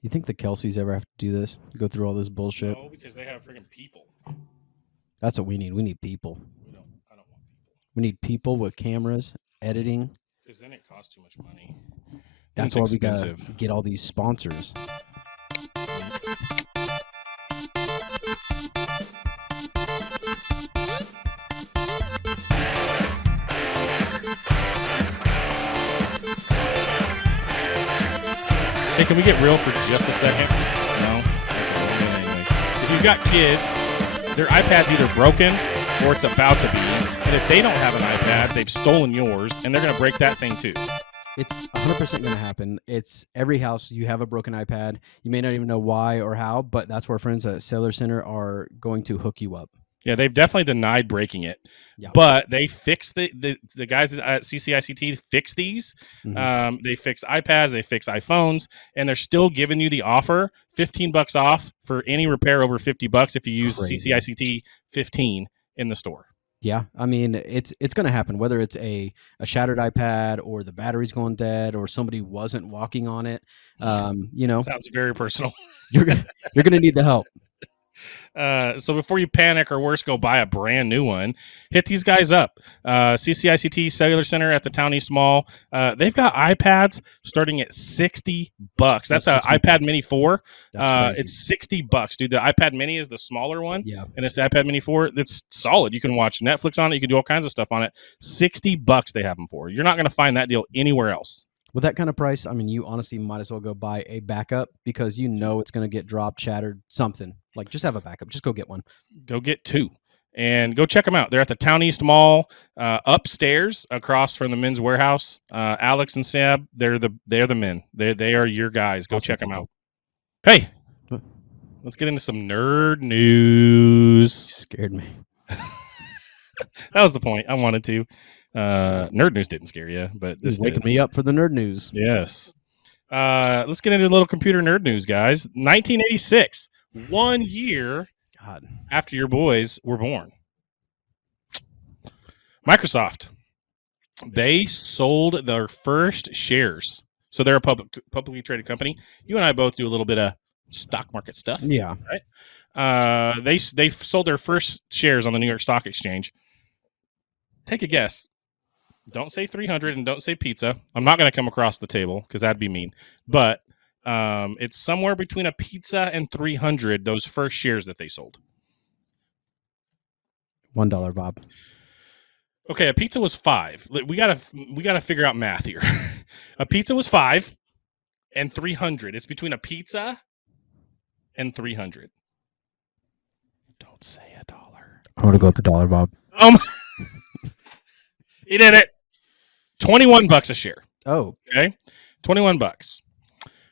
You think the Kelseys ever have to do this? Go through all this bullshit? No, because they have freaking people. That's what we need. We need people. I don't want people. We need people with cameras, editing. Because then it costs too much money. That's It's why we gotta expensive. get all these sponsors. Hey, can we get real for just a second? No? Okay, anyway. If you've got kids, their iPad's either broken or it's about to be. And if they don't have an iPad, they've stolen yours, and they're going to break that thing too. It's 100% going to happen. It's every house. You have a broken iPad. You may not even know why or how, but that's where friends at Sailor Center are going to hook you up. Yeah, they've definitely denied breaking it. Yeah. But they fix the guys at CCICT fix these. Mm-hmm. They fix iPads, they fix iPhones, and they're still giving you the offer $15 off for any repair over $50 if you use Crazy. CCICT 15 in the store. Yeah, I mean it's going to happen whether it's a shattered iPad or the battery's going dead or somebody wasn't walking on it. Sounds very personal. You're gonna need the help. So before you panic or worse, go buy a brand new one. Hit these guys up. CCICT Cellular Center at the Town East Mall. They've got iPads starting at $60. That's an iPad Mini 4. It's $60, dude. The iPad Mini is the smaller one. Yeah, and it's the iPad Mini 4. That's solid. You can watch Netflix on it. You can do all kinds of stuff on it. $60 they have them for. You're not going to find that deal anywhere else. With that kind of price, I mean, you honestly might as well go buy a backup because you know it's going to get dropped, shattered, something. Like, just have a backup. Just go get one. Go get two. And go check them out. They're at the Town East Mall, upstairs across from the Men's Warehouse. Alex and Seb, they're the men. They are your guys. Go check them out. Hey, let's get into some nerd news. You scared me. That was the point. I wanted to. Nerd news didn't scare you, but this waking me up for the nerd news. Yes. Let's get into a little computer nerd news, guys. 1986, 1 year after your boys were born. Microsoft, they sold their first shares. So they're a publicly traded company. You and I both do a little bit of stock market stuff. Yeah. Right? They sold their first shares on the New York Stock Exchange. Take a guess. Don't say 300 and don't say pizza. I'm not going to come across the table because that'd be mean. But it's somewhere between a pizza and 300, those first shares that they sold. $1, Bob. Okay, a pizza was $5. We gotta figure out math here. A pizza was $5 and 300. It's between a pizza and 300. Don't say $1. I want to go with the $1, Bob. He did it. $21 a share. Oh, okay, $21.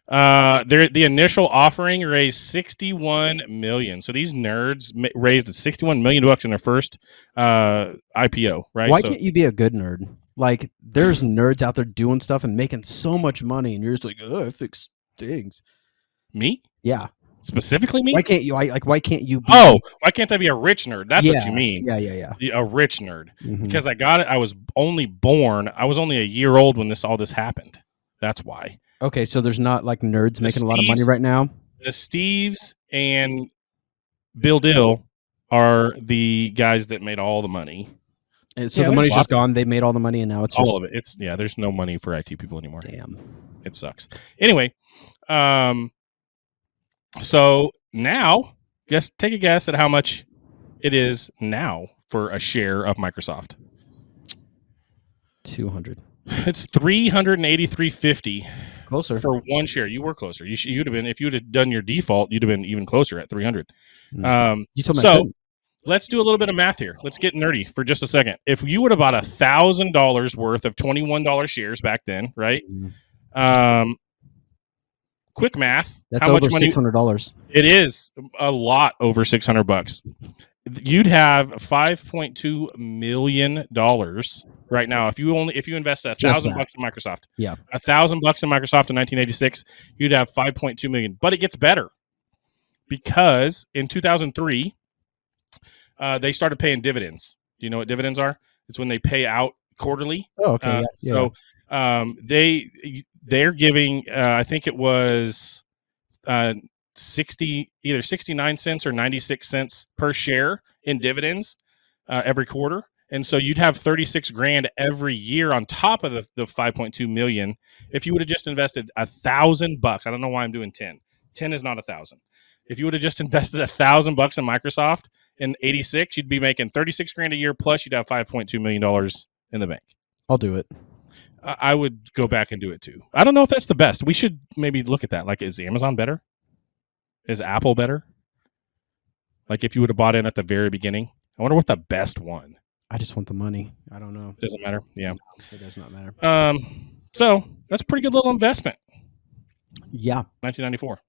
The initial offering raised $61 million. So these nerds raised $61 million in their first IPO, right? Why can't you be a good nerd? Like, there's nerds out there doing stuff and making so much money, and you're just like, oh, I fix things. Me? Yeah. Specifically me? Why can't you? Why can't you be? Oh, why can't I be a rich nerd? That's what you mean. Yeah. A rich nerd. Mm-hmm. Because I got it. I was only a year old when all this happened. That's why. Okay, so there's not like nerds making a lot of money right now? The Steves and Bill Dill are the guys that made all the money. And so the money's just gone. They made all the money, and now it's all of it. There's no money for IT people anymore. Damn. It sucks. Anyway, so now, take a guess at how much it is now for a share of Microsoft. 200. It's $383.50. Closer for one share. You were closer. You'd have been, if you would have done your default, you'd have been even closer at 300. You told me so let's do a little bit of math here. Let's get nerdy for just a second. If you would have bought $1,000 worth of $21 shares back then, right? Quick math. That's how over much money? $600. It is a lot over $600. You'd have $5.2 million right now. If you invested $1,000 in Microsoft, yeah, $1,000 in Microsoft in 1986, you'd have $5.2 million. But it gets better because in 2003, they started paying dividends. Do you know what dividends are? It's when they pay out quarterly. Oh, okay. So they're giving, I think it was either 69 cents or 96 cents per share in dividends every quarter. And so you'd have 36 grand every year on top of the 5.2 million if you would have just invested $1,000. I don't know why I'm doing 10. 10 is not 1,000. If you would have just invested $1,000 in Microsoft in 86, you'd be making 36 grand a year, plus you'd have $5.2 million in the bank. I'll do it. I would go back and do it too. I don't know if that's the best. We should maybe look at that. Like, is Amazon better? Is Apple better? Like, if you would have bought in at the very beginning, I wonder what the best one. I just want the money. I don't know. Doesn't matter. Yeah, No, it does not matter. So that's a pretty good little investment. Yeah. 1994.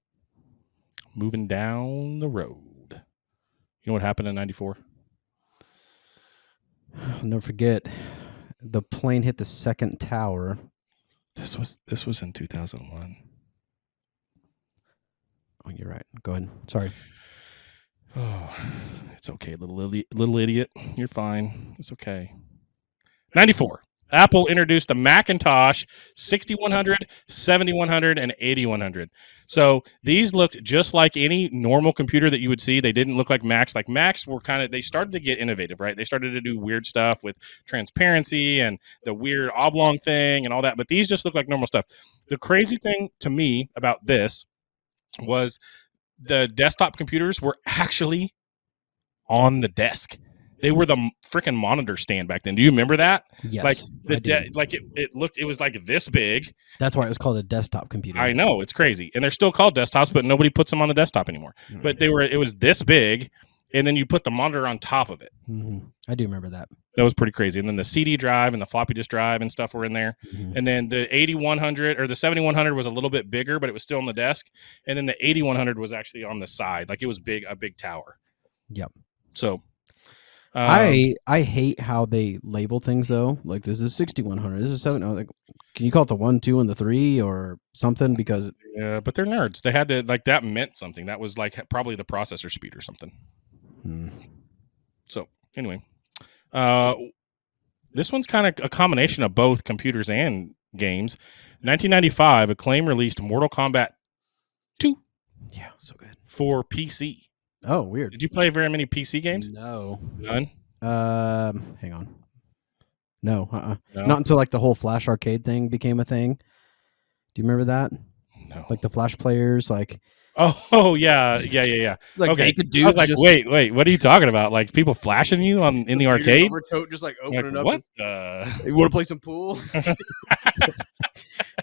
Moving down the road. You know what happened in 94? I'll never forget. The plane hit the second tower. This was in 2001. Oh, you're right. Go ahead. Sorry. Oh, it's okay, little idiot. You're fine. It's okay. 94. Apple introduced the Macintosh 6100, 7100, and 8100. So these looked just like any normal computer that you would see. They didn't look like Macs. Like Macs were they started to get innovative, right? They started to do weird stuff with transparency and the weird oblong thing and all that. But these just look like normal stuff. The crazy thing to me about this was the desktop computers were actually on the desk. They were the freaking monitor stand back then. Do you remember that? Yes. Like it was like this big. That's why it was called a desktop computer. I know, it's crazy. And they're still called desktops, but nobody puts them on the desktop anymore. Mm-hmm. But it was this big, and then you put the monitor on top of it. Mm-hmm. I do remember that. That was pretty crazy. And then the CD drive and the floppy disk drive and stuff were in there. Mm-hmm. And then the 8100 or the 7100 was a little bit bigger, but it was still on the desk. And then the 8100 was actually on the side. Like it was a big tower. Yep. So I hate how they label things though. Like this is 6100. This is 7. Like, can you call it the 1, 2, and the 3 or something? Because yeah, but they're nerds. They had to that meant something. That was like probably the processor speed or something. So anyway, this one's kind of a combination of both computers and games. 1995, Acclaim released Mortal Kombat 2. Yeah, so good for PC. Oh, weird. Did you play very many PC games? No. None? Hang on. No, No? Not until like the whole Flash arcade thing became a thing. Do you remember that? No. Like the Flash players, like. Oh yeah. Like okay. naked dudes. I was like, wait, what are you talking about? Like people flashing you in the arcade? Overcoat just like opening up. What? You want to play some pool?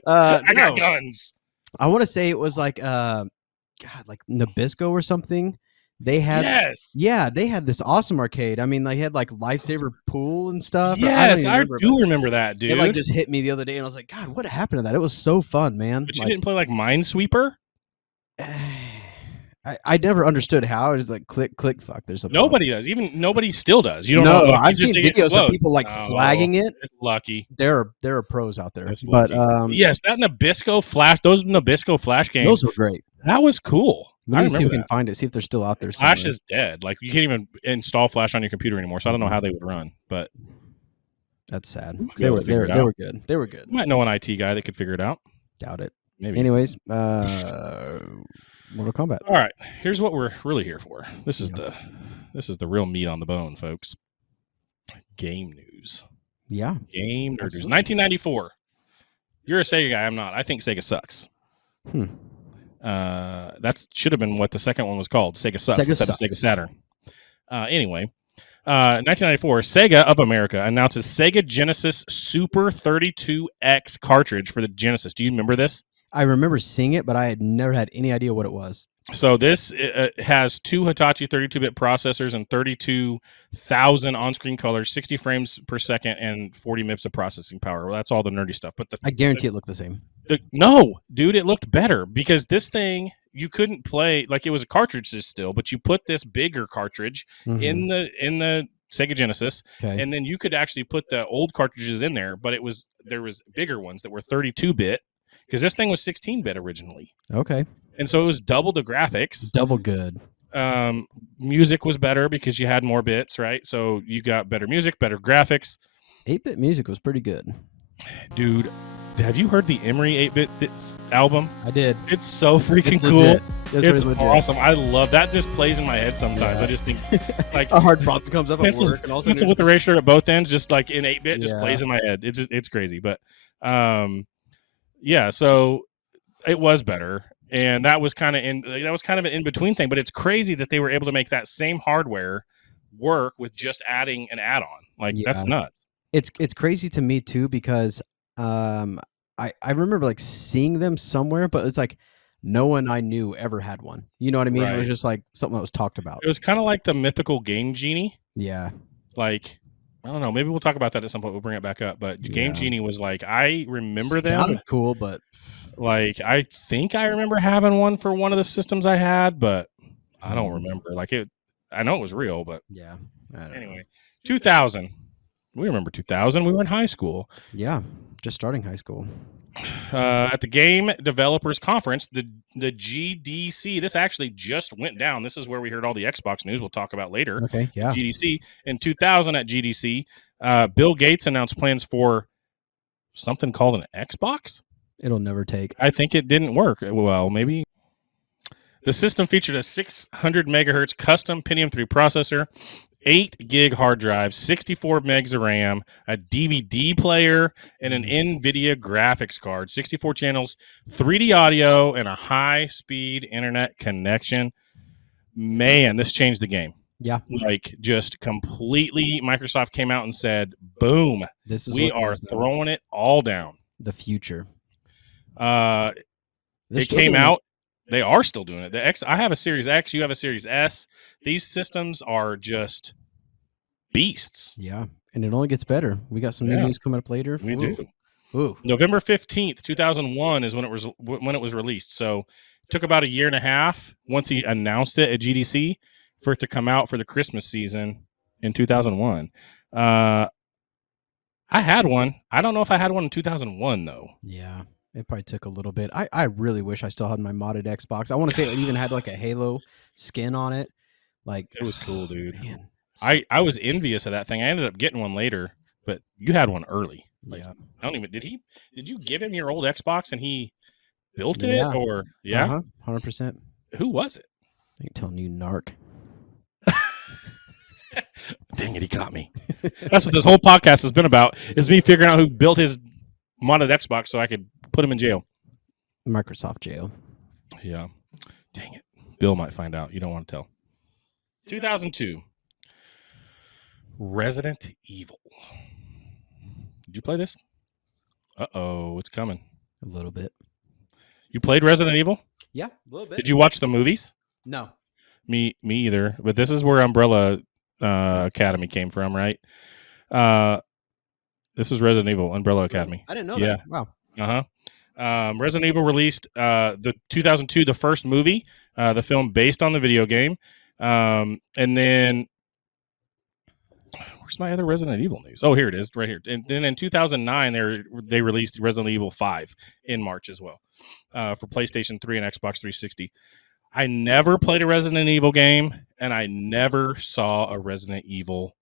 I got guns. I want to say it was like like Nabisco or something. They had they had this awesome arcade. I mean, they had like Lifesaver pool and stuff. Yes, I do remember that, dude. It like just hit me the other day, and I was like, God, what happened to that? It was so fun, man. But you didn't play like Minesweeper? I never understood how. It was like click, fuck. There's a nobody does. Even nobody still does. You don't know. Like, I've seen videos of people like flagging it. It's lucky. There are pros out there. It's but yes, that Nabisco Flash, those Nabisco Flash games, those were great. That was cool. Let me see if we can find it. See if they're still out there. Flash is dead. Like you can't even install Flash on your computer anymore. So I don't know how they would run. But that's sad. They were good. They were good. You might know an IT guy that could figure it out. Doubt it. Maybe. Anyways, Mortal Kombat. All right. Here's what we're really here for. This is the real meat on the bone, folks. Game news. Yeah. Game news. 1994. You're a Sega guy. I'm not. I think Sega sucks. That should have been what the second one was called. Sega sucks instead of Sega Saturn. Anyway, 1994, Sega of America announces Sega Genesis Super 32X cartridge for the Genesis. Do you remember this? I remember seeing it, but I had never had any idea what it was. So this has two Hitachi 32-bit processors and 32,000 on-screen colors, 60 frames per second, and 40 MIPS of processing power. Well, that's all the nerdy stuff. But I guarantee it looked the same. No, dude, it looked better because this thing you couldn't play like it was a cartridge still, but you put this bigger cartridge in the Sega Genesis, and then you could actually put the old cartridges in there. But there was bigger ones that were 32-bit because this thing was 16-bit originally. Okay. And so it was double the graphics. Double good. Music was better because you had more bits, right? So you got better music, better graphics. 8-bit music was pretty good. Dude, have you heard the Emery 8-bit album? I did. It's so freaking It's cool. legit. It's awesome. I love that. Just plays in my head sometimes. Yeah. I just think like A hard problem comes up at pencils, work, and also pencil with erasure at both ends, just like in 8-bit, just Yeah. plays in my head. It's crazy, but yeah. So it was better, and that was kind of an in between thing. But it's crazy that they were able to make that same hardware work with just adding an add-on. Like that's nuts. It's crazy to me too, because I remember like seeing them somewhere, but it's like no one I knew ever had one. You know what I mean? It was Right. just like something that was talked about. It was kind of like the mythical Game Genie. Yeah. Like, I don't know. Maybe we'll talk about that at some point. We'll bring it back up. But Game Genie was like, I remember them. Sounded cool, but like, I think I remember having one for one of the systems I had, but I don't remember. Like it, I know it was real, but yeah. I don't anyway, know. 2000. We remember 2000. We were in high school. Yeah, just starting high school. At the Game Developers Conference, the GDC. This actually just went down. This is where we heard all the Xbox news. We'll talk about later. Okay, yeah. GDC in 2000 at GDC, Bill Gates announced plans for something called an Xbox. It'll never take. I think it didn't work well. Maybe the system featured a 600 megahertz custom Pentium 3 processor, 8 gig hard drive, 64 megs of RAM, a DVD player, and an NVIDIA graphics card, 64 channels, 3D audio, and a high-speed internet connection. Man, this changed the game. Yeah. Like, just completely, Microsoft came out and said, boom, This is we are throwing it all down. The future. It came out. They are still doing it. I have a Series X. You have a Series S. These systems are just beasts. Yeah, and it only gets better. We got some new news coming up later. We do. Ooh. November 15th, 2001 is when it was released. So it took about a year and a half once he announced it at GDC for it to come out for the Christmas season in 2001. I had one. I don't know if I had one in 2001 though. Yeah. It probably took a little bit. I really wish I still had my modded Xbox. I want to say it even had like a Halo skin on it. Like, it was cool, dude. Man. I was envious of that thing. I ended up getting one later, but you had one early. Like, yeah. I don't even did you give him your old Xbox and he built it or 100%. Who was it? I ain't telling you, narc. Dang it, he got me. That's what this whole podcast has been about, is me figuring out who built his modded Xbox so I could put him in jail. Microsoft jail. Yeah. Dang it. Bill might find out. You don't want to tell. 2002. Resident Evil. Did you play this? Uh-oh, it's coming. A little bit. You played Resident Evil? Yeah, a little bit. Did you watch the movies? No. Me either. But this is where Umbrella Academy came from, right? This is Resident Evil, Umbrella Academy. I didn't know that. Wow. Resident Evil released the 2002, the first movie, the film based on the video game. And then where's my other Resident Evil news? Oh, here it is, right here. And then in 2009, they released Resident Evil 5 in March as well, for PlayStation 3 and Xbox 360. I never played a Resident Evil game, and I never saw a Resident Evil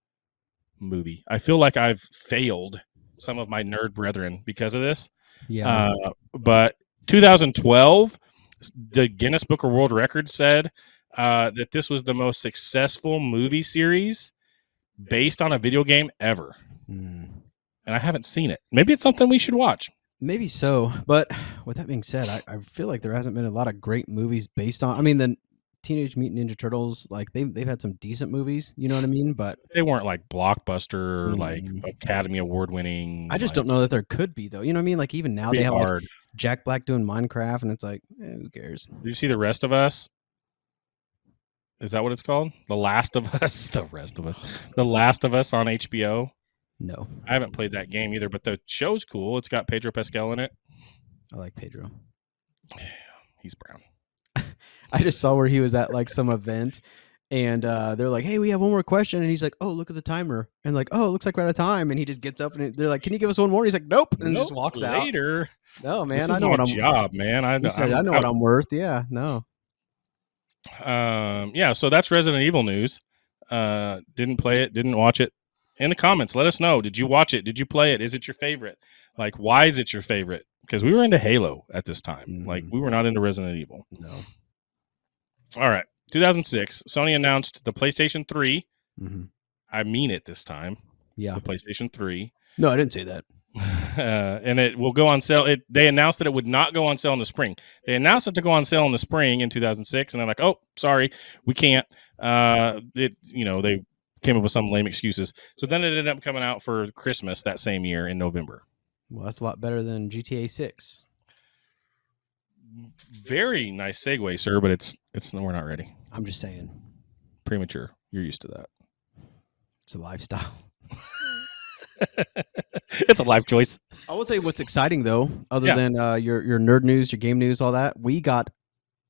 movie. I feel like I've failed some of my nerd brethren because of this. Yeah. But 2012, the Guinness Book of World Records said that this was the most successful movie series based on a video game ever. And I haven't seen it. Maybe it's something we should watch. Maybe so. But with that being said, I feel like there hasn't been a lot of great movies based on. I mean, the Teenage Mutant Ninja Turtles, like they've had some decent movies. You know what I mean? But they weren't like blockbuster, or like Academy Award winning. I just don't know that there could be though. You know what I mean? Like even now they have like Jack Black doing Minecraft, and it's like, who cares? Did you see The Rest of Us? Is that what it's called? The Last of Us? The Rest of Us. The Last of Us on HBO? No. I haven't played that game either, but the show's cool. It's got Pedro Pascal in it. I like Pedro. He's brown. I just saw where he was at like some event, and they're like, hey, we have one more question. And he's like, oh, look at the timer. And like, oh, it looks like we're out of time. And he just gets up and they're like, can you give us one more? He's like, nope. And just walks later. out. No, man. This I is know my what I'm job, man. I know what I'm worth. Yeah, no. Yeah, so that's Resident Evil news. Didn't play it, didn't watch it. In the comments, let us know. Did you watch it? Did you play it? Is it your favorite? Like, why is it your favorite? Because we were into Halo at this time. Like, we were not into Resident Evil. No. All right. 2006, Sony announced the PlayStation 3. Mm-hmm. I mean it this time. Yeah. The PlayStation 3. No, I didn't say that. And it will go on sale. They announced that it would not go on sale in the spring. They announced it to go on sale in the spring in 2006, and they're like, "Oh, sorry, we can't." They came up with some lame excuses. So then it ended up coming out for Christmas that same year in November. Well, that's a lot better than GTA 6. Very nice segue, sir, but it's we're not ready. I'm just saying. Premature. You're used to that. It's a lifestyle. It's a life choice. I will tell you what's exciting though, other than your nerd news, your game news, all that. We got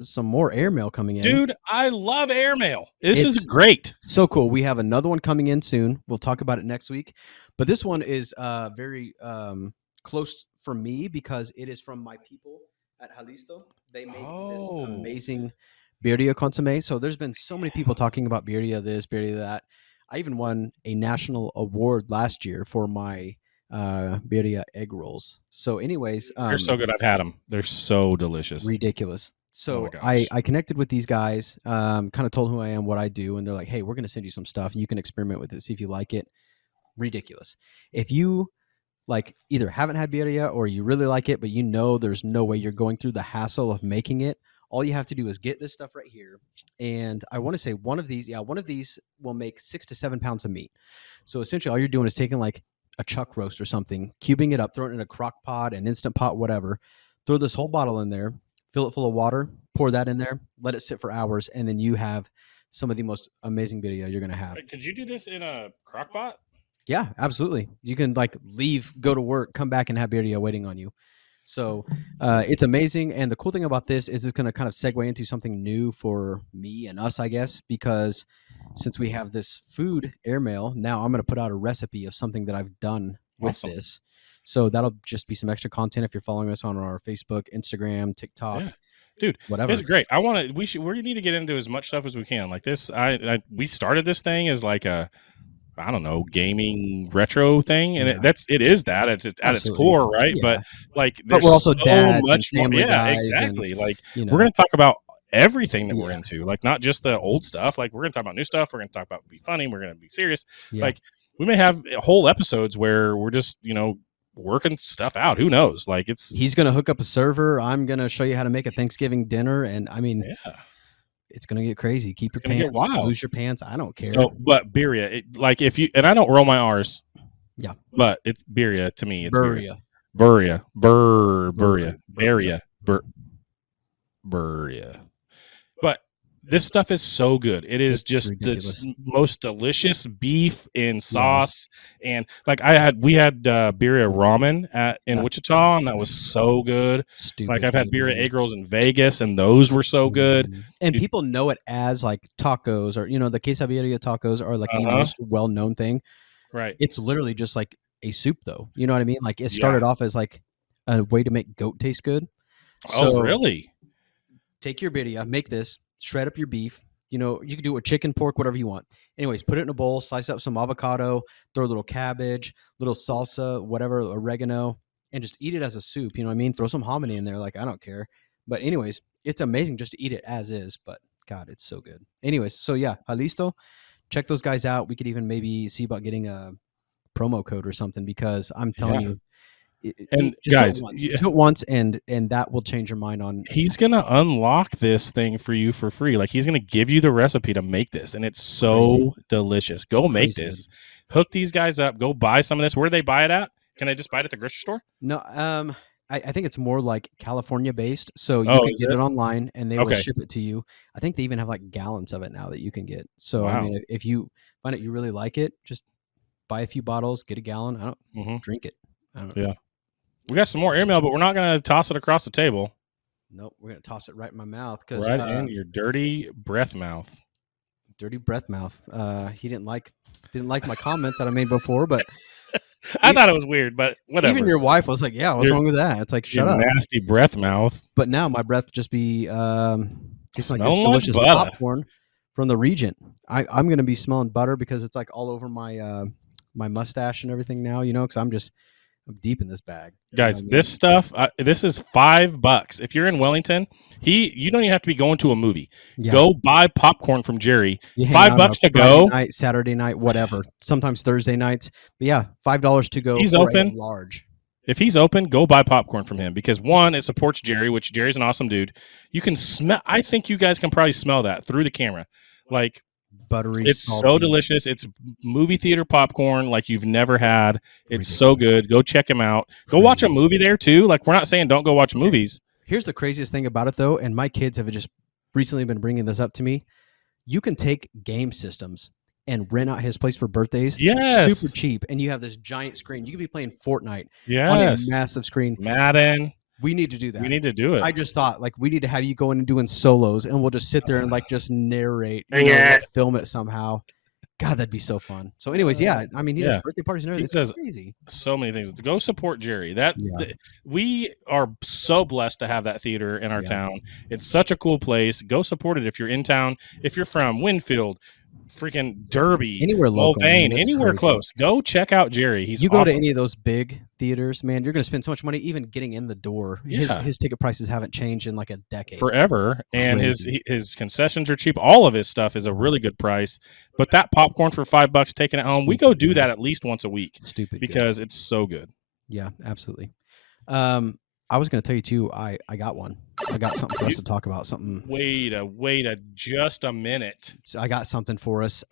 some more airmail coming in. Dude, I love airmail. This is great. So cool. We have another one coming in soon. We'll talk about it next week. But this one is very close for me because it is from my people at Jalisco. They make this amazing birria consomme. So there's been so many people talking about birria this, birria that. I even won a national award last year for my birria egg rolls. So anyways. They're so good. I've had them. They're so delicious. Ridiculous. So I connected with these guys, kind of told who I am, what I do, and they're like, hey, we're going to send you some stuff. And you can experiment with it, see if you like it. Ridiculous. If you like either haven't had birria or you really like it, but you know there's no way you're going through the hassle of making it, all you have to do is get this stuff right here. And I want to say one of these will make 6 to 7 pounds of meat. So essentially all you're doing is taking like a chuck roast or something, cubing it up, throwing it in a crock pot, an Instant Pot, whatever, throw this whole bottle in there, fill it full of water, pour that in there, let it sit for hours, and then you have some of the most amazing birria you're going to have. Wait, could you do this in a crock pot? Yeah, absolutely. You can like leave, go to work, come back and have birria waiting on you. So it's amazing. And the cool thing about this is it's going to kind of segue into something new for me and us, I guess, because since we have this food airmail, now I'm going to put out a recipe of something that I've done with this. So that'll just be some extra content if you're following us on our Facebook, Instagram, TikTok. Yeah. Dude, whatever. It's great. We need to get into as much stuff as we can. Like this, we started this thing as like a, I don't know, gaming retro thing, and it is that at its core, right? Yeah. But like, there's we're also so much more. Yeah, exactly. And, like, we're going to talk about everything that we're into, like not just the old stuff. Like, we're going to talk about new stuff. We're going to talk about be funny. We're going to be serious. Yeah. Like, we may have whole episodes where we're just working stuff out. Who knows? Like, he's going to hook up a server. I'm going to show you how to make a Thanksgiving dinner, and I mean, it's going to get crazy. Keep your pants, lose your pants. I don't care. So, but birria, like if you, and I don't roll my R's. Yeah. But it's birria to me. It's birria. Birria. But this stuff is so good. It is just ridiculous. The most delicious beef in sauce. Yeah. And like we had birria ramen in Wichita, and that was so good. Like I've had birria egg rolls in Vegas, and those were so good. And people know it as like tacos, or the quesadilla tacos are like the most well-known thing. Right. It's literally just like a soup, though. You know what I mean? Like it started off as like a way to make goat taste good. So, really? Take your birria, make this. Shred up your beef. You can do it with chicken, pork, whatever you want. Anyways, put it in a bowl, slice up some avocado, throw a little cabbage, little salsa, whatever, oregano, and just eat it as a soup. You know what I mean? Throw some hominy in there. Like, I don't care. But anyways, it's amazing just to eat it as is. But God, it's so good. Anyways, so yeah, Jalisco, check those guys out. We could even maybe see about getting a promo code or something, because I'm telling you, and guys, do it once, and that will change your mind on. He's gonna unlock this thing for you for free. Like, he's gonna give you the recipe to make this, and it's so delicious. Go make this. Hook these guys up. Go buy some of this. Where do they buy it at? Can they just buy it at the grocery store? No, I think it's more like California based. So you can get it online, and they will ship it to you. I think they even have like gallons of it now that you can get. So I mean, if you find it you really like it, just buy a few bottles, get a gallon. Drink it. I don't know. Yeah. We got some more airmail, but we're not going to toss it across the table. Nope, we're going to toss it right in my mouth. Right in your dirty breath mouth. Dirty breath mouth. He didn't like my comment that I made before, but I thought it was weird, but whatever. Even your wife was like, "Yeah, what's wrong with that?" It's like, shut up, nasty breath mouth. But now my breath just be it's like this delicious popcorn from the Regent. I'm going to be smelling butter because it's like all over my my mustache and everything now, because I'm deep in this bag. Guys, this stuff, this is $5. If you're in Wellington, you don't even have to be going to a movie. Yeah. Go buy popcorn from Jerry. You hang out on $5 to Friday go. night, Saturday night, whatever. Sometimes Thursday nights. But yeah, $5 to go He's for open. a large. If he's open, go buy popcorn from him because one, it supports Jerry, which Jerry's an awesome dude. You can smell. I think you guys can probably smell that through the camera. Like buttery, it's salty. so delicious. It's movie theater popcorn like you've never had. It's Ridiculous. so good. Go check him out. Go watch a movie there too. Like we're not saying don't go watch movies. Here's the craziest thing about it though, and my kids have just recently been bringing this up to me. You can take game systems and rent out his place for birthdays. Yes. Super cheap. And you have this giant screen. You could be playing Fortnite Yes. on a massive screen. Madden. We need to do that. We need to do it. I just thought like we need to have you going and doing solos and we'll just sit there and like just narrate, film it somehow. God, that'd be so fun. So anyways, yeah, I mean, he does birthday parties and everything. It's crazy. So many things. Go support Jerry. We are so blessed to have that theater in our town. It's such a cool place. Go support it if you're in town. If you're from Winfield, freaking Derby, anywhere local, Mulvane, anywhere close. Go check out Jerry. He's go awesome. to any of those big theaters, man, you're going to spend so much money even getting in the door. His ticket prices haven't changed in like a decade. Forever. And his concessions are cheap. All of his stuff is a really good price. But that popcorn for $5 taking it home, we go do that at least once a week. Stupid because it's so good. Yeah, absolutely. I was going to tell you too, I got one. I got something for us to talk about. Something. Wait just a minute. So I got something for us.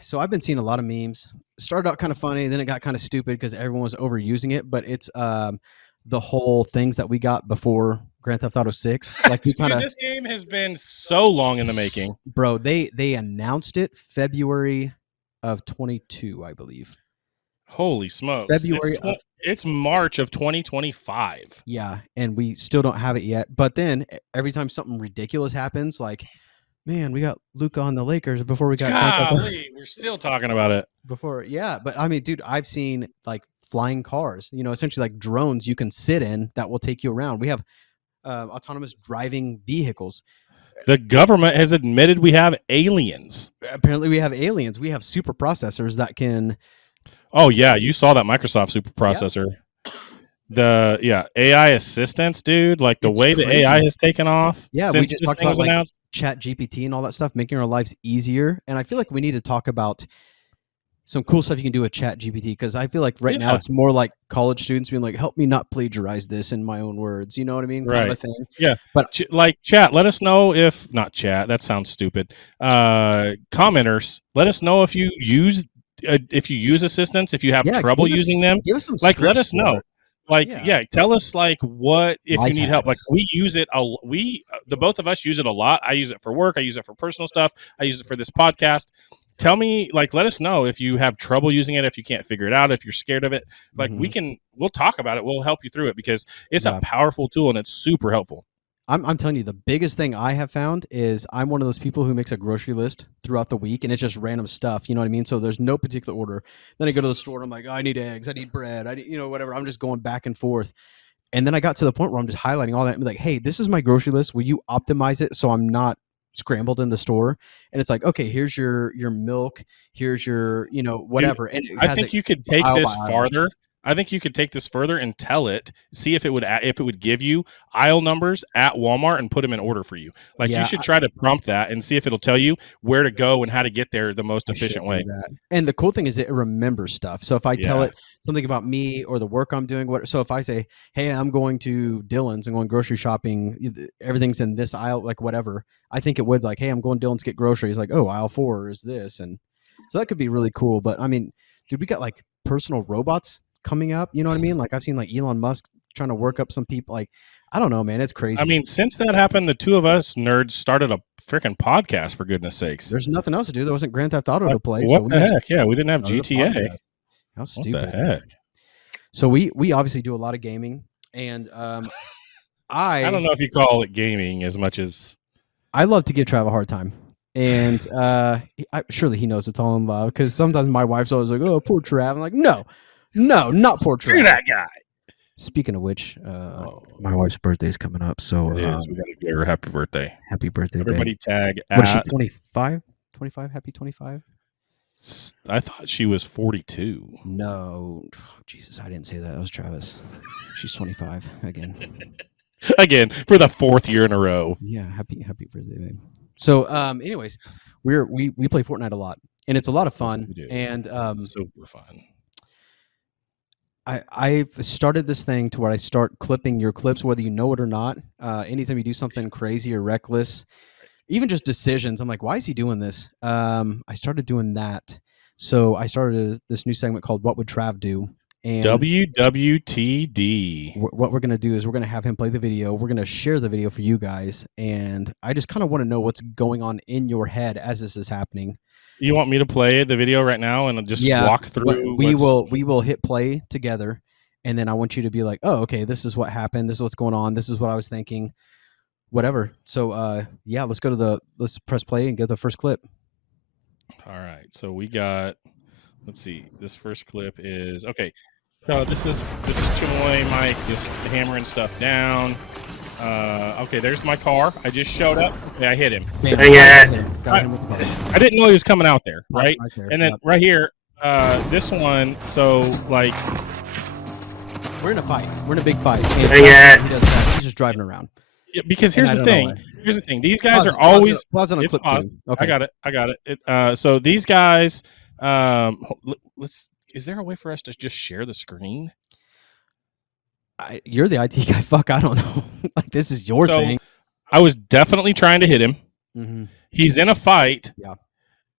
So I've been seeing a lot of memes. It started out kind of funny, then it got kind of stupid because everyone was overusing it. But it's the whole things that we got before Grand Theft Auto 6. Like we kind of. This game has been so long in the making, bro. They announced it February of 22, I believe. Holy smokes! It's March of 2025. Yeah, and we still don't have it yet. But then every time something ridiculous happens, like, man, we got Luka on the Lakers before we got. Golly, we're still talking about it. But I mean, dude, I've seen like flying cars. Essentially like drones you can sit in that will take you around. We have autonomous driving vehicles. The government has admitted we have aliens. Apparently, we have aliens. We have super processors that can. Oh yeah, you saw that Microsoft super processor. Yeah. The AI assistants, dude, like it's way crazy. The AI has taken off. Yeah, we just talked about like Chat GPT and all that stuff, making our lives easier. And I feel like we need to talk about some cool stuff you can do with Chat GPT because I feel like right now it's more like college students being like, "Help me not plagiarize this in my own words." You know what I mean? Right. Kind of a thing. Yeah, but chat. Let us know if not chat. That sounds stupid. Commenters, let us know if you use. If you use assistants, if you have trouble using them, give us some let us know. Tell us what if you need help. Like we use it. The both of us use it a lot. I use it for work. I use it for personal stuff. I use it for this podcast. Tell me, let us know if you have trouble using it, if you can't figure it out, if you're scared of it. We'll talk about it. We'll help you through it because it's a powerful tool and it's super helpful. I'm telling you, the biggest thing I have found is I'm one of those people who makes a grocery list throughout the week, and it's just random stuff. You know what I mean? So there's no particular order. Then I go to the store, and I'm like, I need eggs, I need bread, I need, whatever. I'm just going back and forth. And then I got to the point where I'm just highlighting all that and be like, hey, this is my grocery list. Will you optimize it so I'm not scrambled in the store? And it's like, okay, here's your milk, here's your, whatever. Dude, and I think you could take this farther. I think you could take this further and see if it would give you aisle numbers at Walmart and put them in order for you. You should try to prompt that and see if it'll tell you where to go and how to get there the most efficient way. And the cool thing is it remembers stuff. So if I tell it something about me or the work I'm doing, so if I say, hey, I'm going to Dillon's and going grocery shopping, everything's in this aisle, like whatever. I think it would hey, I'm going to Dillon's to get groceries. Like, oh, aisle 4 is this. And so that could be really cool. But I mean, dude, we got personal robots coming up, you know what I mean? I've seen Elon Musk trying to work up some people. I don't know, man, it's crazy. I mean, since that happened, the two of us nerds started a freaking podcast, for goodness sakes. There's nothing else to do. There wasn't Grand Theft Auto to play. What the heck? Yeah, we didn't have GTA. How stupid. What the heck? So we obviously do a lot of gaming, and I don't know if you call it gaming as much as I love to give Trav a hard time. And surely he knows it's all in love because sometimes my wife's always like, oh, poor Trav. I'm like, no, not poor Trav. Screw that guy. Speaking of which, my wife's birthday is coming up, so it is. We gotta give her a happy birthday. Happy birthday, everybody! Babe. Tag. What is she? 25? 25? Happy 25. I thought she was 42. No, Jesus, I didn't say that. That was Travis. She's 25 again. Again, for the 4th year in a row. Yeah, happy birthday, babe. So, anyways, we play Fortnite a lot, and it's a lot of fun. We do. And Super fun. I started this thing to where I start clipping your clips, whether you know it or not. Anytime you do something crazy or reckless, even just decisions, I'm like, why is he doing this? I started doing that. So I started this new segment called What Would Trav Do? And WWTD. what we're going to do is we're going to have him play the video. We're going to share the video for you guys. And I just kind of want to know what's going on in your head as this is happening. You want me to play the video right now and just walk through? We will hit play together. And then I want you to be like, oh, okay, this is what happened. This is what's going on. This is what I was thinking. Whatever. So yeah, let's press play and get the first clip. All right. So we got, let's see. This first clip is okay. So this is Chamoy Mike just hammering stuff down. Okay, there's my car. I just showed up. Okay, I hit him. I didn't know he was coming out there, right? there. And then right here, this one. So like, we're in a fight. We're in a big fight. He does that. He's just driving around. Yeah, because here's the thing. These guys are always. Pause on a clip too. Okay. I got it. So these guys. Is there a way for us to just share the screen? You're the IT guy. Fuck, I don't know. Like, this is your thing. I was definitely trying to hit him. Mm-hmm. He's in a fight. Yeah.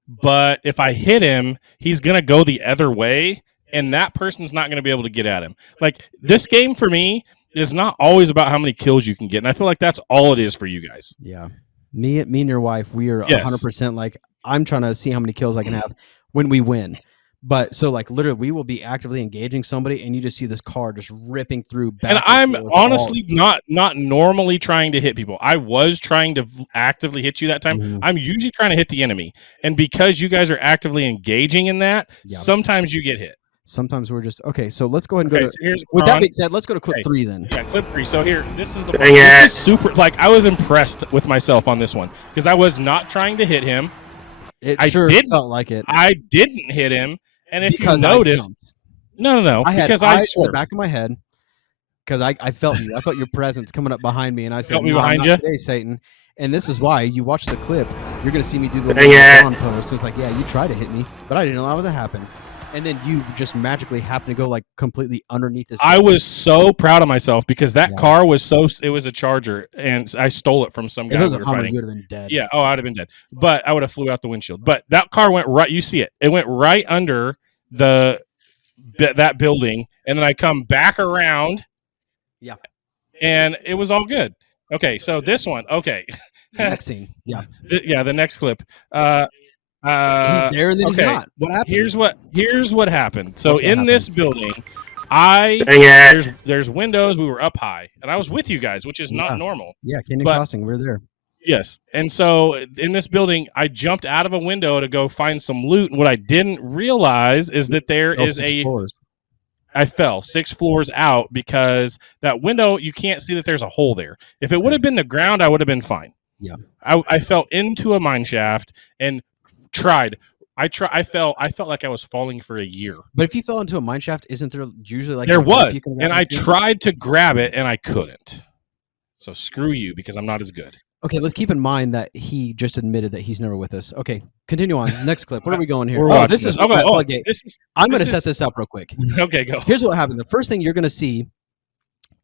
But if I hit him, he's going to go the other way, and that person's not going to be able to get at him. Like, this game for me is not always about how many kills you can get, and I feel like that's all it is for you guys. Yeah. Me and your wife, we are 100% like, I'm trying to see how many kills I can have when we win. But so like literally we will be actively engaging somebody and you just see this car just ripping through back. And I'm honestly not normally trying to hit people. I was trying to actively hit you that time. Mm-hmm. I'm usually trying to hit the enemy. And because you guys are actively engaging in that, sometimes you get hit. Sometimes we're just okay. So let's go ahead and go to. So here's with that being said, let's go to clip 3 then. Yeah, clip 3. So here, this is the part. This is super. Like I was impressed with myself on this one because I was not trying to hit him. It felt like it. I didn't hit him. And if you notice, no, I had eyes in the back of my head because I felt you. I felt your presence coming up behind me, and I said, "No, behind you today, Satan." And this is why you watch the clip. You're going to see me do the lawn post. It's like, yeah, you tried to hit me, but I didn't allow it to happen. And then you just magically happen to go like completely underneath this. I was so proud of myself because that car was it was a Charger, and I stole it from some guy. If it was a Hummer, you would have been dead. Yeah, I'd have been dead. But I would have flew out the windshield. But that car went right. You see it? It went right under that building, and then I come back around. Yeah, and it was all good. Okay, so this one. Okay, the next scene. Yeah, the next clip. He's there and then he's not. What happened? Here's what happened. So in this building, there's windows. We were up high, and I was with you guys, which is not normal. Yeah, Canyon Crossing. We're there. Yes. And so in this building, I jumped out of a window to go find some loot. And what I didn't realize is that there is I fell 6 floors out because that window, you can't see that there's a hole there. If it would have been the ground, I would have been fine. Yeah. I fell into a mine shaft and tried. I felt like I was falling for a year. But if you fell into a mine shaft, isn't there usually like there was? And I tried to grab it and I couldn't. So screw you because I'm not as good. Okay, let's keep in mind that he just admitted that he's never with us. Okay, continue on. Next clip. Where are we going here? This is I'm going to set this up real quick. Okay, go. Here's what happened. The first thing you're going to see,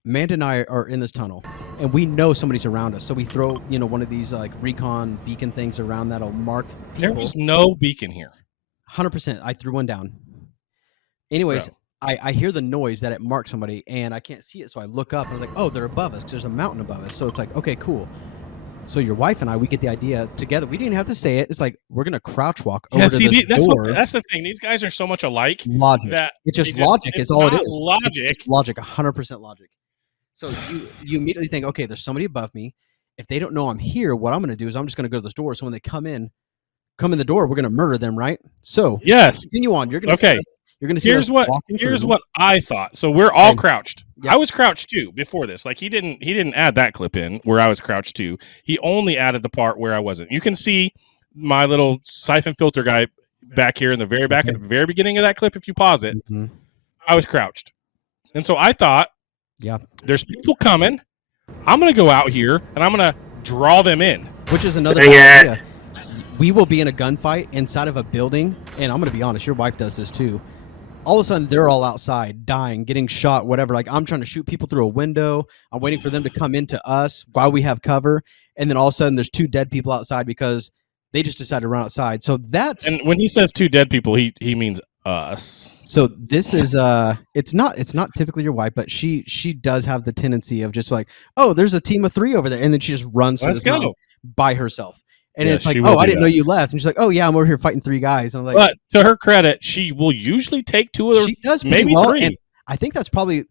Amanda and I are in this tunnel, and we know somebody's around us. So we throw, one of these like recon beacon things around that'll mark people. There was no beacon here. 100%. I threw one down. Anyways, I hear the noise that it marked somebody, and I can't see it. So I look up, and I was like, oh, they're above us. There's a mountain above us. So it's like, okay, cool. So your wife and I, we get the idea together. We didn't have to say it. It's like we're gonna crouch walk over to this door. That's the thing. These guys are so much alike. Logic. That it's just logic. Is all it is. Logic. It's logic. 100% logic. So you immediately think, okay, there's somebody above me. If they don't know I'm here, what I'm gonna do is I'm just gonna go to this door. So when they come in the door, we're gonna murder them, right? So yes. Continue on. You're gonna You're gonna see. Here's what I thought. So we're all crouched. Yep. I was crouched too before this. Like he didn't add that clip in where I was crouched too. He only added the part where I wasn't. You can see my little siphon filter guy back here in the very back at the very beginning of that clip, if you pause it, I was crouched. And so I thought, there's people coming. I'm going to go out here and I'm going to draw them in. Which is another idea. We will be in a gunfight inside of a building, and I'm going to be honest, your wife does this too. All of a sudden, they're all outside, dying, getting shot, whatever. Like, I'm trying to shoot people through a window. I'm waiting for them to come into us while we have cover. And then all of a sudden, there's 2 dead people outside because they just decided to run outside. So that's... And when he says 2 dead people, he means us. So this is it's not typically your wife, but she does have the tendency of just like, oh, there's a team of 3 over there, and then she just runs to this mountain by herself. And it's like, oh, I didn't know you left. And she's like, oh yeah, I'm over here fighting 3 guys. And I'm like, but to her credit, she will usually take 2 of them. She does maybe well, 3. and I think that's probably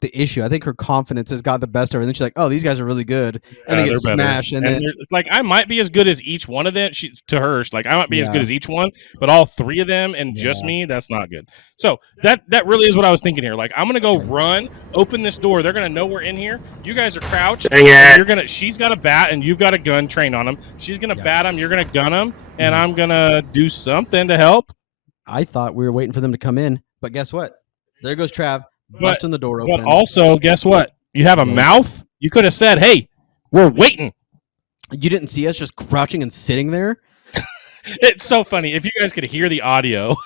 the issue. I think her confidence has got the best of her. And then she's like, oh, these guys are really good. And they get smashed. And then like, I might be as good as each one of them. To her, she's like, I might be as good as each one, but all 3 of them and just me, that's not good. So that really is what I was thinking here. Like, I'm going to go run, open this door. They're going to know we're in here. You guys are crouched. And she's got a bat and you've got a gun trained on them. She's going to bat them. You're going to gun them. And I'm going to do something to help. I thought we were waiting for them to come in, but guess what? There goes Trav. Busting the door open. But also, guess what? You have a mouth. You could have said, hey, we're waiting. You didn't see us just crouching and sitting there? It's so funny. If you guys could hear the audio.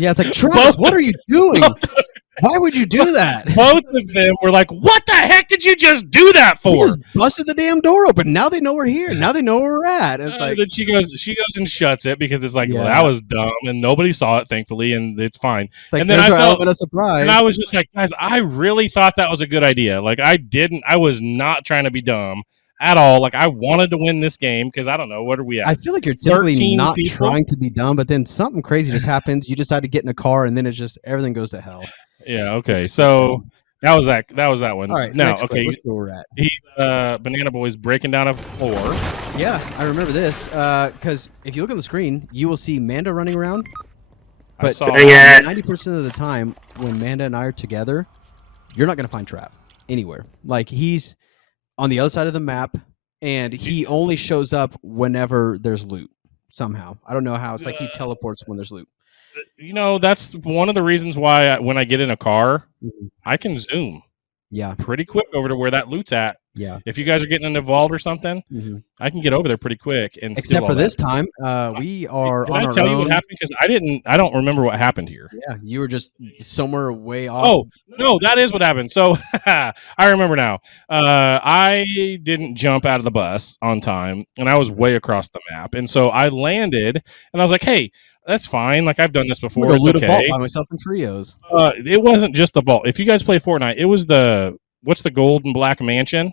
Yeah, it's like, Travis, what are you doing? Why would you do that? Both of them were like, what the heck did you just do that for? We just busted the damn door open. Now they know we're here. Now they know where we're at. It's like, then she goes and shuts it because it's like, well, that was dumb and nobody saw it, thankfully, and it's fine. It's like, and then I felt a surprise. And I was just like, guys, I really thought that was a good idea. Like, I was not trying to be dumb at all. Like, I wanted to win this game because I don't know, what are we at? I feel like you're typically not trying to be dumb, but then something crazy just happens. You decide to get in a car and then it's just everything goes to hell. Yeah. Okay. So that was that one. All right. Now, okay. Let's go where we're at. He's Banana Boy's breaking down a floor. Yeah, I remember this because if you look on the screen, you will see Manda running around. But 90% of the time, when Manda and I are together, you're not going to find Trav anywhere. Like, he's on the other side of the map, and he only shows up whenever there's loot somehow. I don't know how. It's like he teleports when there's loot. You know, that's one of the reasons why when I get in a car, I can zoom pretty quick over to where that loot's at. Yeah. If you guys are getting involved or something, I can get over there pretty quick. And except for this time, we are on our own. Can I tell you what happened? Because I don't remember what happened here. Yeah, you were just somewhere way off. Oh, no, that is what happened. So I remember now. I didn't jump out of the bus on time, and I was way across the map. And so I landed, and I was like, hey, that's fine. Like, I've done this before. It's okay. A vault by myself in trios. It wasn't just the vault. If you guys play Fortnite, it was what's the gold and black mansion?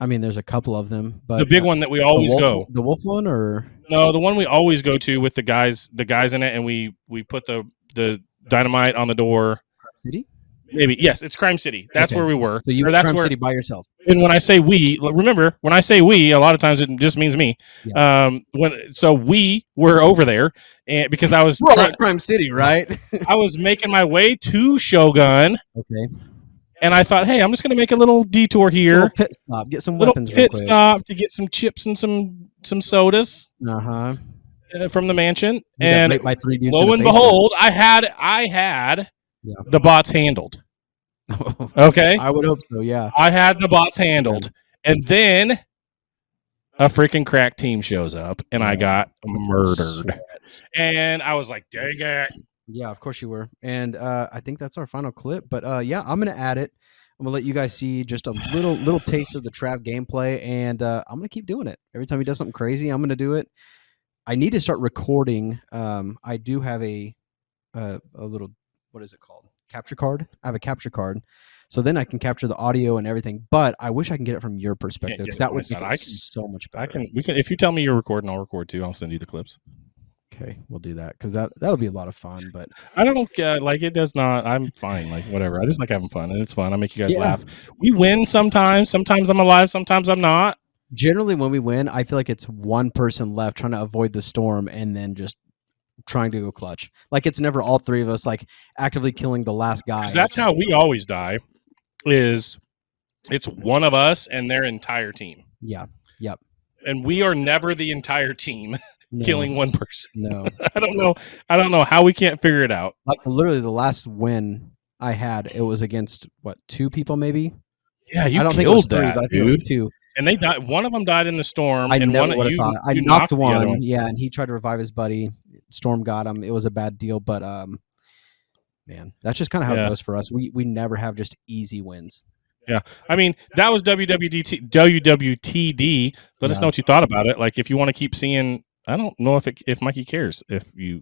I mean, there's a couple of them, but the big one that we always go. The wolf one, or no, the one we always go to with the guys in it, and we put the dynamite on the door. City? Maybe, yes, it's Crime City. That's where we were. So you were Crime City by yourself. And when I say we, remember, when I say we, a lot of times it just means me. Yeah. So we were over there, and because I was at Crime City, right? I was making my way to Shogun. Okay. And I thought, hey, I'm just going to make a little detour here. Little pit stop, get some weapons. Pit stop to get some chips and some sodas. From the mansion. And lo and behold, I had the bots handled. Okay. I would hope so. Yeah. I had the bots handled, and then a freaking crack team shows up, and I got murdered. And I was like, dang it. Yeah, of course you were. And I think that's our final clip. But yeah, I'm going to add it. I'm going to let you guys see just a little taste of the Trav gameplay. And I'm going to keep doing it. Every time he does something crazy, I'm going to do it. I need to start recording. I do have a little, what is it called? Capture card. I have a capture card. So then I can capture the audio and everything. But I wish I can get it from your perspective, because that would be so much better. We can. If you tell me you're recording, I'll record too. I'll send you the clips. Okay, we'll do that, because that'll be a lot of fun. But I don't like it. Does not. I'm fine. Like, whatever. I just like having fun, and it's fun. I make you guys laugh. We win sometimes. Sometimes I'm alive. Sometimes I'm not. Generally, when we win, I feel like it's one person left trying to avoid the storm, and then just trying to go clutch. Like, it's never all 3 of us like actively killing the last guy. That's how we always die. It's one of us and their entire team. Yeah. Yep. And we are never the entire team. killing one person. No. I don't know how we can't figure it out. Like literally the last win I had, it was against what, 2 people maybe? Yeah, you I don't think it was killed 3, that, but I think it was dude. 2. And they died. One of them died in the storm, I and never one would have thought. I you knocked the other one, yeah, and he tried to revive his buddy. Storm got him. It was a bad deal, but man, that's just kind of how it Yeah. goes for us. We never have just easy wins. Yeah, I mean that was WWTD. Let us know what you thought about it. Like if you want to keep seeing, I don't know if Mikey cares if you.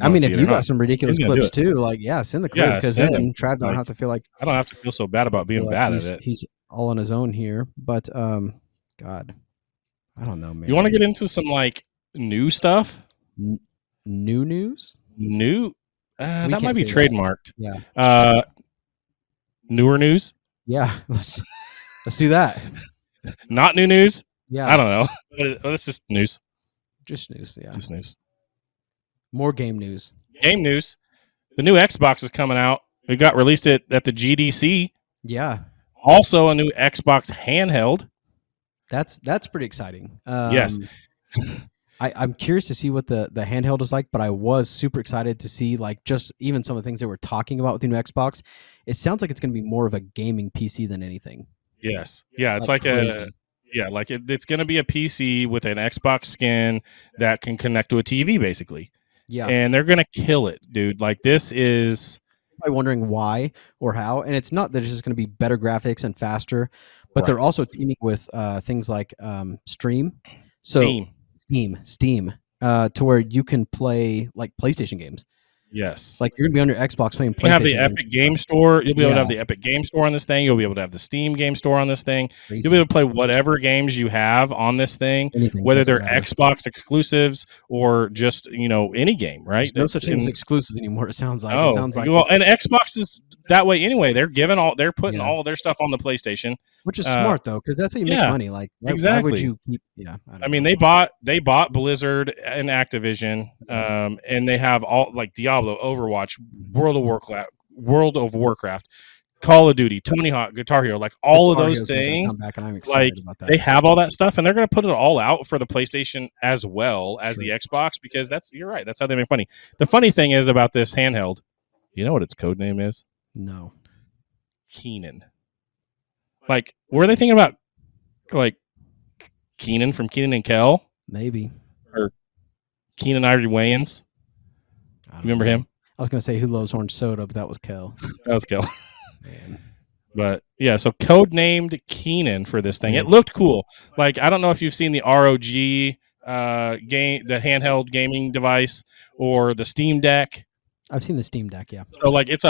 I mean, if you got not. some ridiculous He's gonna do clips it. too, like send the clip because send then 'em. Trav don't Like, have to feel like I don't have to feel so bad about being bad at it. he's all on his own here. But God, I don't know, man. You want to get into some like new stuff? New news? New? That can't might be say that. trademarked. Yeah. Newer news? Yeah. Let's do that. Not new news? Yeah. I don't know. This is news. Just news. Yeah. Just news. More game news. Game news. The new Xbox is coming out. It got released at the GDC. Yeah. Also, a new Xbox handheld. That's pretty exciting. Yes. I'm curious to see what the handheld is like, but I was super excited to see like just even some of the things they were talking about with the new Xbox. It sounds like it's going to be more of a gaming PC than anything. Yes. Yeah, it's like crazy. it's going to be a PC with an Xbox skin that can connect to a TV, basically. Yeah. And they're going to kill it, dude. Like this is. I'm wondering why or how, and it's not that it's just going to be better graphics and faster, but they're also teaming with things like Stream, Steam, to where you can play like PlayStation games. Yes. Like you're gonna be on your Xbox playing PlayStation. You have the Epic Game Store. You'll be able to have Yeah. the Epic Game Store on this thing. You'll be able to have the Steam Game Store on this thing. Crazy. You'll be able to play whatever games you have on this thing, Anything, whether doesn't they're matter. Xbox exclusives or just any game, right? There's no such thing as exclusive anymore. It sounds like. Oh, It sounds like well, and Xbox is that way anyway. They're putting Yeah. all of their stuff on the PlayStation, which is smart though, because that's how you make yeah, money. Like why would exactly. you keep? Yeah, I mean, they bought Blizzard and Activision, and they have all like Diablo, Overwatch, World of Warcraft, Call of Duty, Tony Hawk, Guitar Hero, like all of those things. Come back, and I'm Like excited about that. they have all that stuff, and they're going to put it all out for the PlayStation as well as the Xbox because you're right. That's how they make money. The funny thing is about this handheld, you know what its code name is? No. Keenan. Like, were they thinking about like Keenan from Keenan and Kel? Maybe. Or Keenan Ivory Wayans? Remember him? I was gonna say Who Loves Orange Soda, but that was Kel. That was Kel. Man. But yeah, so code named Keenan for this thing. It looked cool. Like I don't know if you've seen the ROG game, the handheld gaming device, or the Steam Deck. I've seen the Steam Deck, yeah. So like it's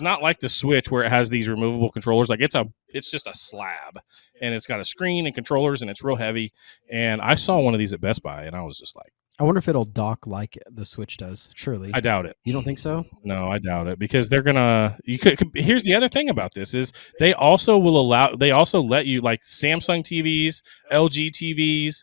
not like the Switch where it has these removable controllers. Like it's just a slab, and it's got a screen and controllers, and it's real heavy. And I saw one of these at Best Buy, and I was just like, I wonder if it'll dock like the Switch does. Surely. I doubt it. You don't think so? No, I doubt it because they're gonna. Here's the other thing about this is they also let you like Samsung TVs, LG TVs,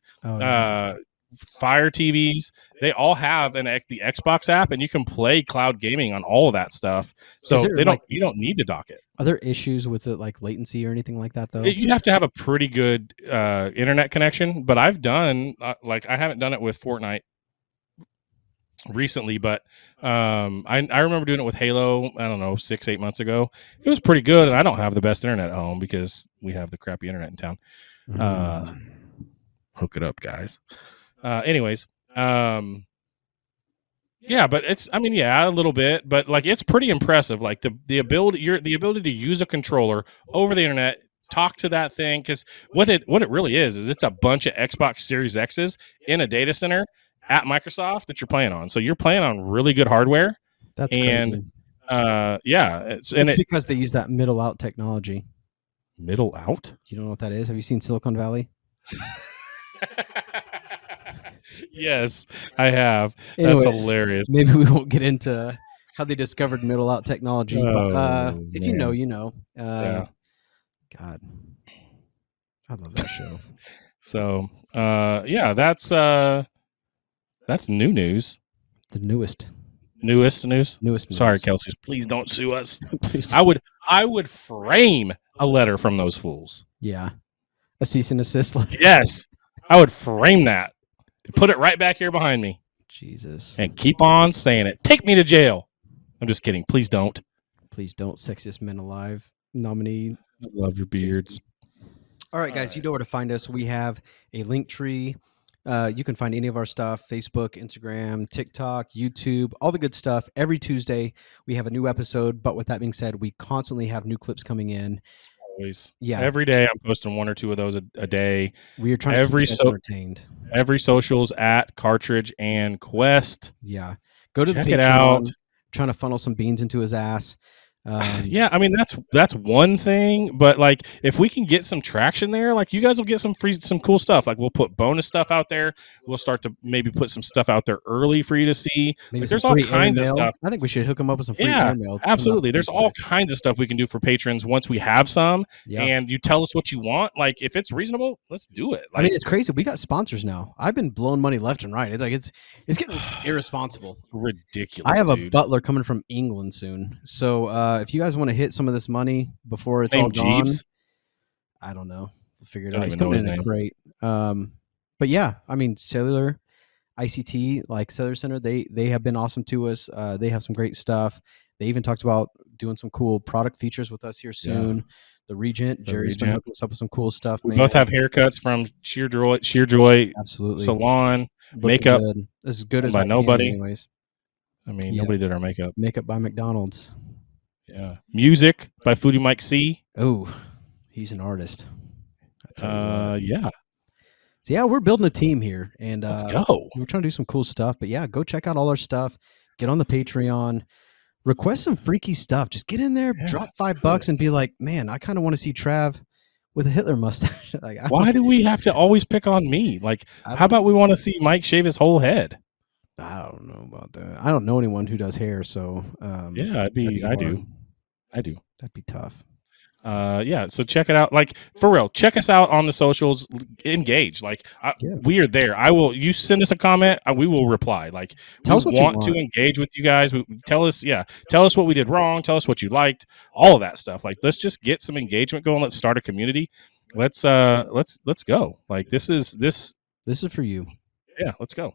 Fire TVs. They all have the Xbox app, and you can play cloud gaming on all of that stuff. So you don't need to dock it. Are there issues with it, like latency or anything like that, though? You have to have a pretty good internet connection. But I've done I haven't done it with Fortnite recently, but I remember doing it with Halo. I don't know, 6-8 months ago. It was pretty good, and I don't have the best internet at home because we have the crappy internet in town. Hook it up, guys. Anyways, yeah, but a little bit, but like it's pretty impressive. Like the ability to use a controller over the internet, talk to that thing, because what it really is it's a bunch of Xbox Series X's in a data center at Microsoft that you're playing on. So you're playing on really good hardware. That's crazy. It's because they use that middle out technology. Middle out? You don't know what that is? Have you seen Silicon Valley? Yes, I have. Anyways, that's hilarious. Maybe we won't get into how they discovered middle out technology, but if you know, you know. Yeah. God, I love that show. So, that's new news. The newest news. Sorry, news. Kelsey. Please don't sue us. Please. I would frame a letter from those fools. Yeah, a cease and desist letter. Yes, I would frame that. Put it right back here behind me. Jesus. And keep on saying it. Take me to jail. I'm just kidding. Please don't. Please don't. Sexiest men alive nominee. I love your beards. All right, guys, you know where to find us. We have a link tree. You can find any of our stuff: Facebook, Instagram, TikTok, YouTube, all the good stuff. Every Tuesday, we have a new episode. But with that being said, we constantly have new clips coming in. Always. Yeah. Every day I'm posting 1 or 2 of those a day. We are trying to keep you guys entertained. Every socials at Cartridge and Quest. Yeah. Go to Check the Patreon. it out. Trying to funnel some beans into his ass. Yeah, I mean that's one thing, but like if we can get some traction there, like you guys will get some cool stuff. Like we'll put bonus stuff out there. We'll start to maybe put some stuff out there early for you to see. Maybe like, there's all kinds of stuff. I think we should hook them up with some free airmail. Absolutely. There's all kinds of stuff we can do for patrons once we have some. Yeah. And you tell us what you want. Like if it's reasonable, let's do it. Like, I mean, it's crazy. We got sponsors now. I've been blowing money left and right. It's like it's getting irresponsible. Ridiculous. I have a butler coming from England soon. So if you guys want to hit some of this money before it's all gone, Jeeves? I don't know. We'll figure it out. He's coming in great. But yeah, I mean, Cellular, ICT, like Cellular Center, they have been awesome to us. They have some great stuff. They even talked about doing some cool product features with us here soon. Yeah. The Regent, Jerry's been hooking us up with some cool stuff. We both have haircuts from Sheer Joy absolutely Salon. Makeup good. As good as by nobody. Anyways. I mean, nobody did our makeup. Makeup by McDonald's. Yeah. Music by FoodieMikeC. Oh, he's an artist. Yeah. So yeah, we're building a team here, and let's go. We're trying to do some cool stuff. But yeah, go check out all our stuff. Get on the Patreon. Request some freaky stuff. Just get in there, drop $5, and be like, man, I kind of want to see Trav with a Hitler mustache. Like, why do we have to always pick on me? Like, how about we want to see Mike shave his whole head? I don't know about that. I don't know anyone who does hair, so yeah, I do. That'd be tough. Yeah, so check it out. Like for real, check us out on the socials. Engage. Like we are there. You send us a comment, we will reply. Like tell us what you want to engage with you guys. Tell us what we did wrong. Tell us what you liked. All of that stuff. Like let's just get some engagement going. Let's start a community. Let's go. Like this is for you. Yeah, let's go.